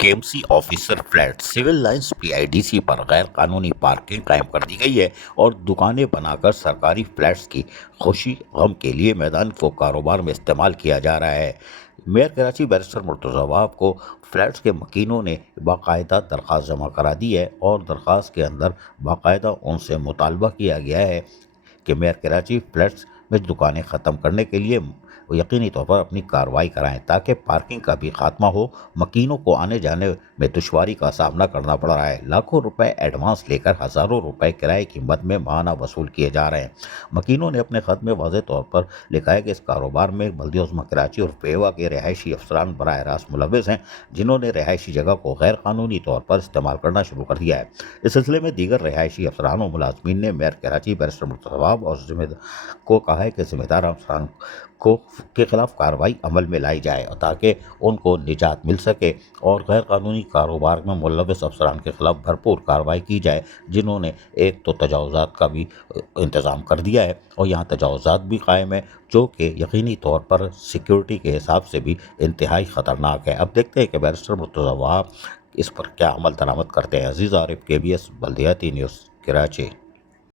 KMC officer flat civil lines PIDC पर गैर कानूनी पार्किंग कायम कर दी गई है और दुकानें बनाकर सरकारी फ्लैट्स की खुशी गम के लिए मैदान को कारोबार में इस्तेमाल किया जा रहा है। मेयर कराची बैरिस्टर मुर्तज़ा वहाब को फ्लैट्स के मकीनों ने बाकायदा दरख्वास्त जमा करा दी है और दरख्वास्त के अंदर बाकायदा उनसे मुतालबा किया गया है कि मेयर कराची फ्लैट्स में दुकानें ख़त्म करने के लिए यकीनी तौर पर अपनी कार्रवाई कराएं ताकि पार्किंग का भी खात्मा हो। मकीनों को आने जाने में दुश्वारी का सामना करना पड़ रहा है। लाखों रुपए एडवांस लेकर हज़ारों रुपए किराए की मद में माहाना वसूल किए जा रहे हैं। मकीनों ने अपने खत में वाज़ेह तौर पर लिखा है कि इस कारोबार में बल्दिया उज़्मा कराची और पेवा के रिहायशी अफसरान बराह रास्त मुलव्वस हैं, जिन्होंने रिहायशी जगह को गैर कानूनी तौर पर इस्तेमाल करना शुरू कर दिया है। इस सिलसिले में दीगर रिहायशी अफसरान और मुलाजमीन ने मेयर कराची बैरिस्टर मुर्तज़ा वहाब और को कहा है कि जिम्मेदार अफसरान को के खिलाफ कार्रवाई अमल में लाई जाए और ताकि उनको निजात मिल सके और गैर कानूनी कारोबार में मुलव्वस अफसरान के खिलाफ भरपूर कार्रवाई की जाए, जिन्होंने एक तो तजावुज़ात का भी इंतज़ाम कर दिया है और यहाँ तजावुज़ात भी कायम है जो कि यकीनी तौर पर सिक्योरिटी के हिसाब से भी इंतहाई ख़तरनाक है। अब देखते हैं कि बैरिस्टर मुर्तज़ा वहाब इस पर क्या अमल दरामद करते हैं। अजीज़ आरिफ, KBS बल्दियाती न्यूज़, कराची।